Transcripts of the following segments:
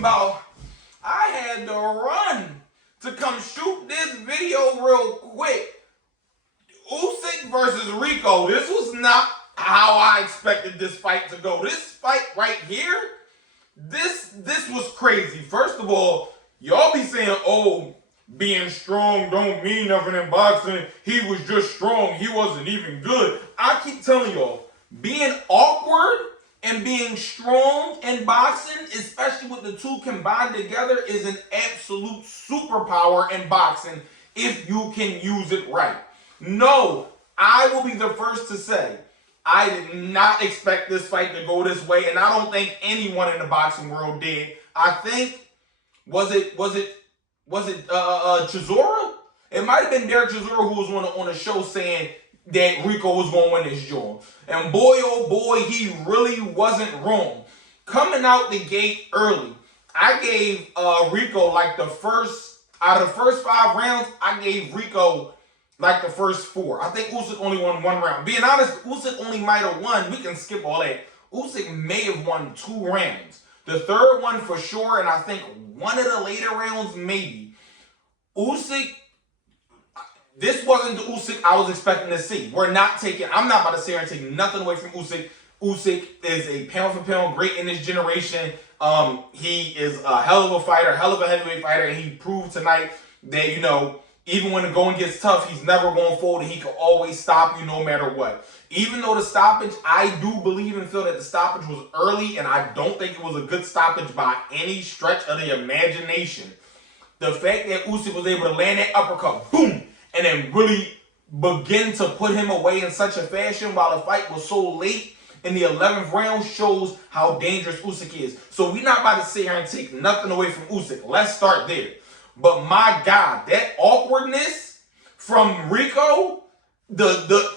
about I had to run to come shoot this video real quick. Usyk versus Rico. This was not how I expected this fight to go. This fight right here, this was crazy. First of all, y'all be saying, oh, being strong don't mean nothing in boxing. He was just strong. He wasn't even good. I keep telling y'all, being awkward and being strong in boxing, especially with the two combined together, is an absolute superpower in boxing if you can use it right. No, I will be the first to say, I did not expect this fight to go this way, and I don't think anyone in the boxing world did. I think, was it Chisora? It might have been Derek Chisora who was on the show saying that Rico was going to win this joint. And boy, oh boy, he really wasn't wrong. Coming out the gate early, I gave Rico like out of the first 5 rounds, I gave Rico like the first 4. I think Usyk only won 1 round. Being honest, Usyk only might have won. We can skip all that. Usyk may have won 2 rounds. The 3rd one for sure, and I think one of the later rounds maybe. Usyk, this wasn't the Usyk I was expecting to see. I'm not about to sit here and take nothing away from Usyk. Usyk is a pound for pound great in this generation. He is a hell of a fighter, hell of a heavyweight fighter, and he proved tonight that, even when the going gets tough, he's never going forward, and he can always stop you no matter what. Even though the stoppage, I do believe and feel that the stoppage was early, and I don't think it was a good stoppage by any stretch of the imagination. The fact that Usyk was able to land that uppercut, boom, and then really begin to put him away in such a fashion while the fight was so late in the 11th round shows how dangerous Usyk is. So we're not about to sit here and take nothing away from Usyk. Let's start there. But my God, that awkwardness from Rico, the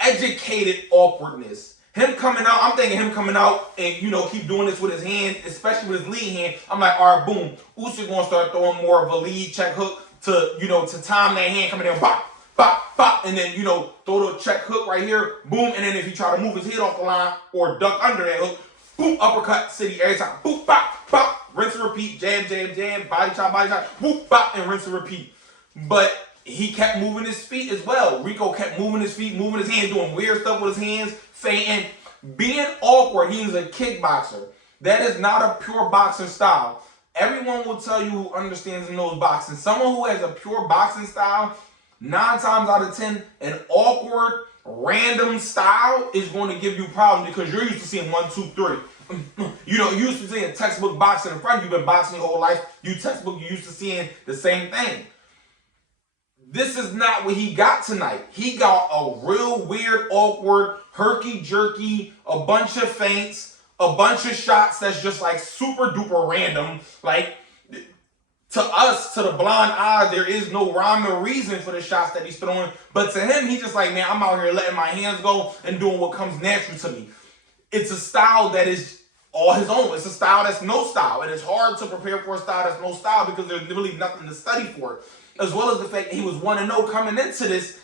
educated awkwardness. Him coming out, I'm thinking him coming out and, keep doing this with his hand, especially with his lead hand. I'm like, all right, boom. Usyk gonna start throwing more of a lead check hook to time that hand coming in, bop, bop, bop, and then, throw the check hook right here, boom, and then if he try to move his head off the line or duck under that hook, boom, uppercut city every time, boom, bop, bop, rinse and repeat, jab, jab, jab, body chop, boom, bop, and rinse and repeat. But he kept moving his feet as well. Rico kept moving his feet, moving his hands, doing weird stuff with his hands, feinting, being awkward. He's a kickboxer. That is not a pure boxing style. Everyone will tell you who understands and knows boxing. Someone who has a pure boxing style, 9 times out of 10, an awkward, random style is going to give you problems because you're used to seeing 1, 2, 3. You're used to seeing textbook boxing in front of you. You've been boxing your whole life. You're used to seeing the same thing. This is not what he got tonight. He got a real weird, awkward, herky-jerky, a bunch of feints, a bunch of shots that's just like super duper random. Like, to us, to the blind eye, there is no rhyme or reason for the shots that he's throwing. But to him, he's just like, man, I'm out here letting my hands go and doing what comes natural to me. It's a style that is all his own. It's a style that's no style. And it's hard to prepare for a style that's no style because there's really nothing to study for it. As well as the fact that he was 1-0 coming into this,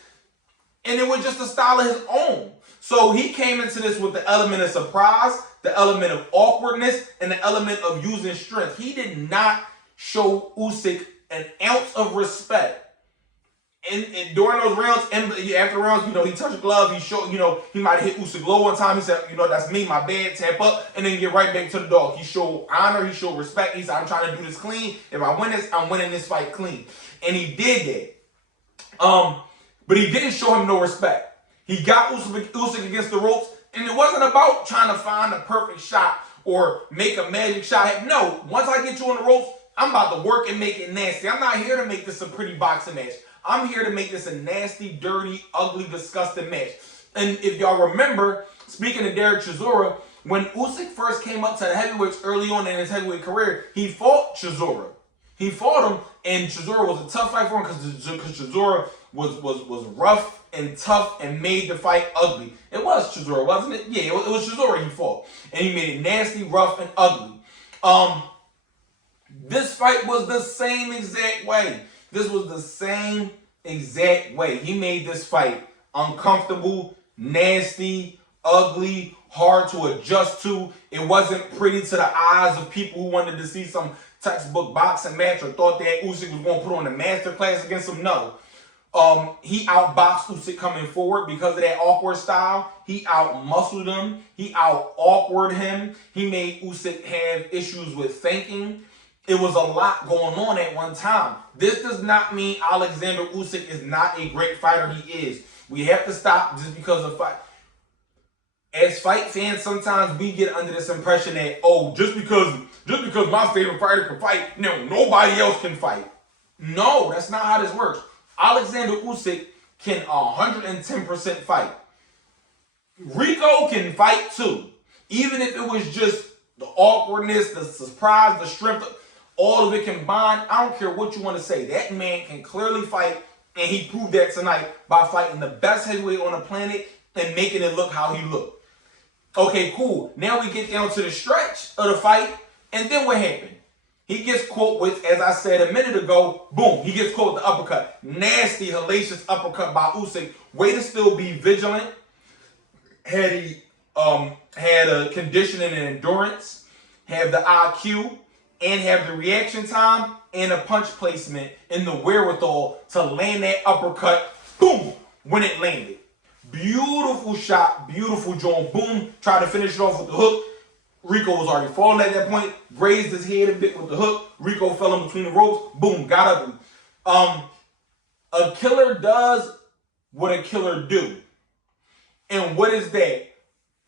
and it was just a style of his own. So he came into this with the element of surprise, the element of awkwardness, and the element of using strength. He did not show Usyk an ounce of respect. And during those rounds, and after rounds, he touched glove. He showed, he might have hit Usyk low one time. He said, that's me, my bad, tap up, and then get right back to the dog. He showed honor. He showed respect. He said, I'm trying to do this clean. If I win this, I'm winning this fight clean. And he did that. But he didn't show him no respect. He got Usyk against the ropes, and it wasn't about trying to find a perfect shot or make a magic shot. No, once I get you on the ropes, I'm about to work and make it nasty. I'm not here to make this a pretty boxing match. I'm here to make this a nasty, dirty, ugly, disgusting match. And if y'all remember, speaking of Derek Chisora, when Usyk first came up to the heavyweights early on in his heavyweight career, he fought Chisora. He fought him, and Chisora was a tough fight for him because Chisora was rough and tough and made the fight ugly. It was Chisora, wasn't it? Yeah, it was Chisora he fought. And he made it nasty, rough, and ugly. This fight was the same exact way. This was the same exact way. He made this fight uncomfortable, nasty, ugly, hard to adjust to. It wasn't pretty to the eyes of people who wanted to see some textbook boxing match or thought that Usyk was going to put on a master class against him. No. He outboxed Usyk coming forward because of that awkward style. He out-muscled him. He out-awkward him. He made Usyk have issues with thinking. It was a lot going on at one time. This does not mean Alexander Usyk is not a great fighter. He is. We have to stop just because of fight. As fight fans, sometimes we get under this impression that, oh, just because my favorite fighter can fight, nobody else can fight. No, that's not how this works. Alexander Usyk can 110% fight. Rico can fight too. Even if it was just the awkwardness, the surprise, the strength, all of it combined, I don't care what you want to say. That man can clearly fight, and he proved that tonight by fighting the best heavyweight on the planet and making it look how he looked. Okay, cool. Now we get down to the stretch of the fight, and then what happened? He gets caught with, as I said a minute ago, boom, he gets caught with the uppercut. Nasty, hellacious uppercut by Usyk. Way to still be vigilant. Had a conditioning and endurance, have the IQ, and have the reaction time and a punch placement and the wherewithal to land that uppercut, boom, when it landed. Beautiful shot, beautiful joint, boom, tried to finish it off with the hook. Rico was already falling at that point, grazed his head a bit with the hook. Rico fell in between the ropes, boom, got up. A killer does what a killer do. And what is that?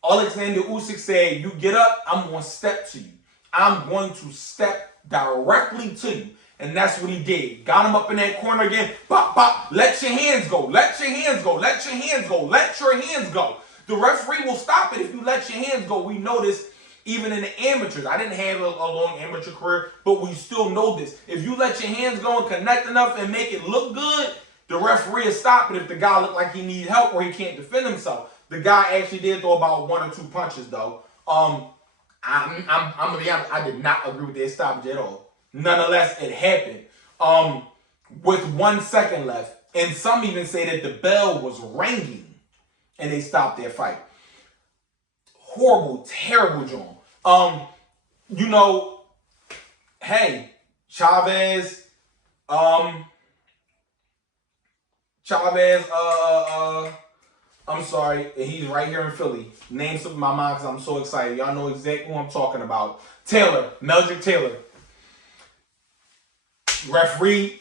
Alexander Usyk said, you get up, I'm going to step to you. I'm going to step directly to you. And that's what he did. Got him up in that corner again. Pop, pop. Let your hands go. Let your hands go. Let your hands go. Let your hands go. The referee will stop it if you let your hands go. We know this even in the amateurs. I didn't have a long amateur career, but we still know this. If you let your hands go and connect enough and make it look good, the referee will stop it if the guy look like he needs help or he can't defend himself. The guy actually did throw about 1 or 2 punches, though. I'm gonna be honest, I did not agree with that stoppage at all. Nonetheless, it happened. With 1 second left, and some even say that the bell was ringing, and they stopped their fight. Horrible, terrible joint. Hey, Chavez, I'm sorry, he's right here in Philly. Name slipping my mind because I'm so excited. Y'all know exactly who I'm talking about. Taylor, Meldrick Taylor. Referee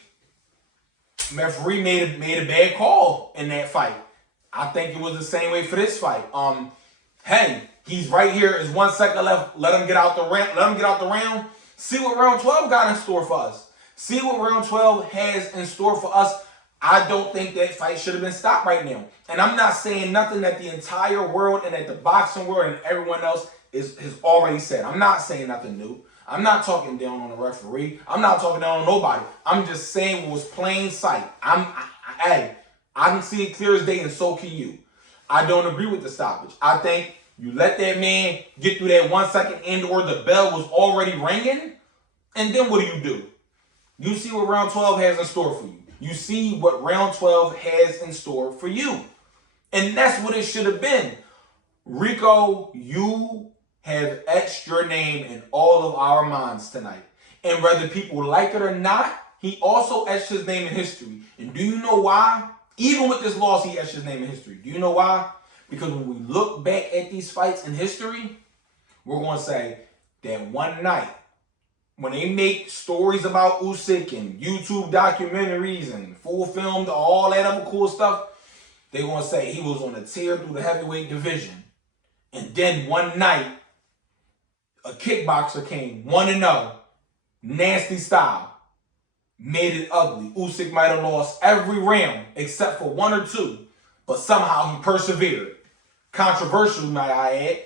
made a bad call in that fight. I think it was the same way for this fight. Hey, he's right here. There's 1 second left. Let him get out the round. See what round 12 got in store for us. See what round 12 has in store for us. I don't think that fight should have been stopped right now. And I'm not saying nothing that the entire world and that the boxing world and everyone else has already said. I'm not saying nothing new. I'm not talking down on the referee. I'm not talking down on nobody. I'm just saying what was plain sight. I can see it clear as day, and so can you. I don't agree with the stoppage. I think you let that man get through that 1 second and or the bell was already ringing, and then what do? You see what round 12 has in store for you. You see what round 12 has in store for you. And that's what it should have been. Rico, you have etched your name in all of our minds tonight. And whether people like it or not, he also etched his name in history. And do you know why? Even with this loss, he etched his name in history. Do you know why? Because when we look back at these fights in history, we're going to say that one night, when they make stories about Usyk and YouTube documentaries and full filmed, all that other cool stuff, they're going to say he was on a tear through the heavyweight division. And then one night, a kickboxer came 1-0, nasty style, made it ugly. Usyk might have lost every round except for 1 or 2, but somehow he persevered. Controversial, might I add,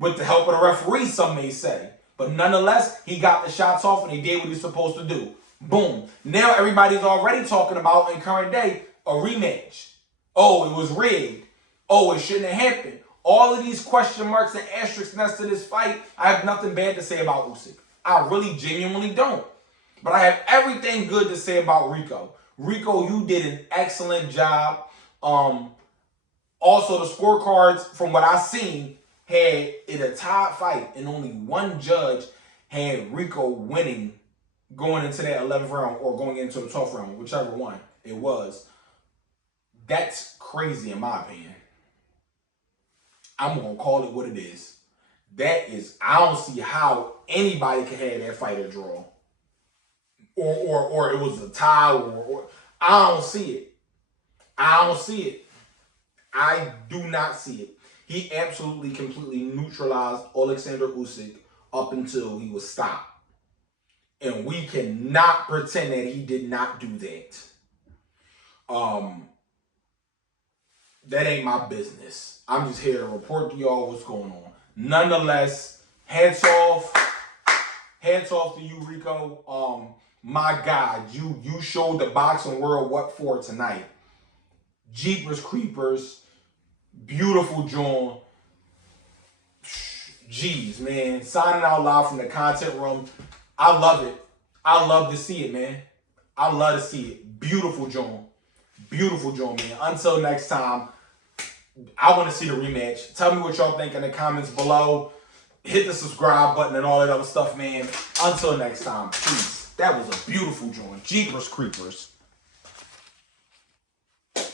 with the help of the referee, some may say. But nonetheless, he got the shots off and he did what he's supposed to do. Boom. Now everybody's already talking about, in current day, a rematch. Oh, it was rigged. Oh, it shouldn't have happened. All of these question marks and asterisks next to this fight, I have nothing bad to say about Usyk. I really genuinely don't. But I have everything good to say about Rico. Rico, you did an excellent job. Also, the scorecards, from what I've seen, had it a tied fight and only one judge had Rico winning going into that 11th round or going into the 12th round, whichever one it was, that's crazy in my opinion. I'm going to call it what it is. That is, I don't see how anybody could have that fight a draw. Or it was a tie, or I don't see it. I don't see it. I do not see it. He absolutely, completely neutralized Alexander Usyk up until he was stopped. And we cannot pretend that he did not do that. That ain't my business. I'm just here to report to y'all what's going on. Nonetheless, hats off to you, Rico. My God, you showed the boxing world what for tonight. Jeepers Creepers, beautiful John. Jeez, man. Signing out loud from the content room. I love it. I love to see it, man. I love to see it. Beautiful John. Beautiful John, man. Until next time, I want to see the rematch. Tell me what y'all think in the comments below. Hit the subscribe button and all that other stuff, man. Until next time, peace. That was a beautiful joint. Jeepers Creepers.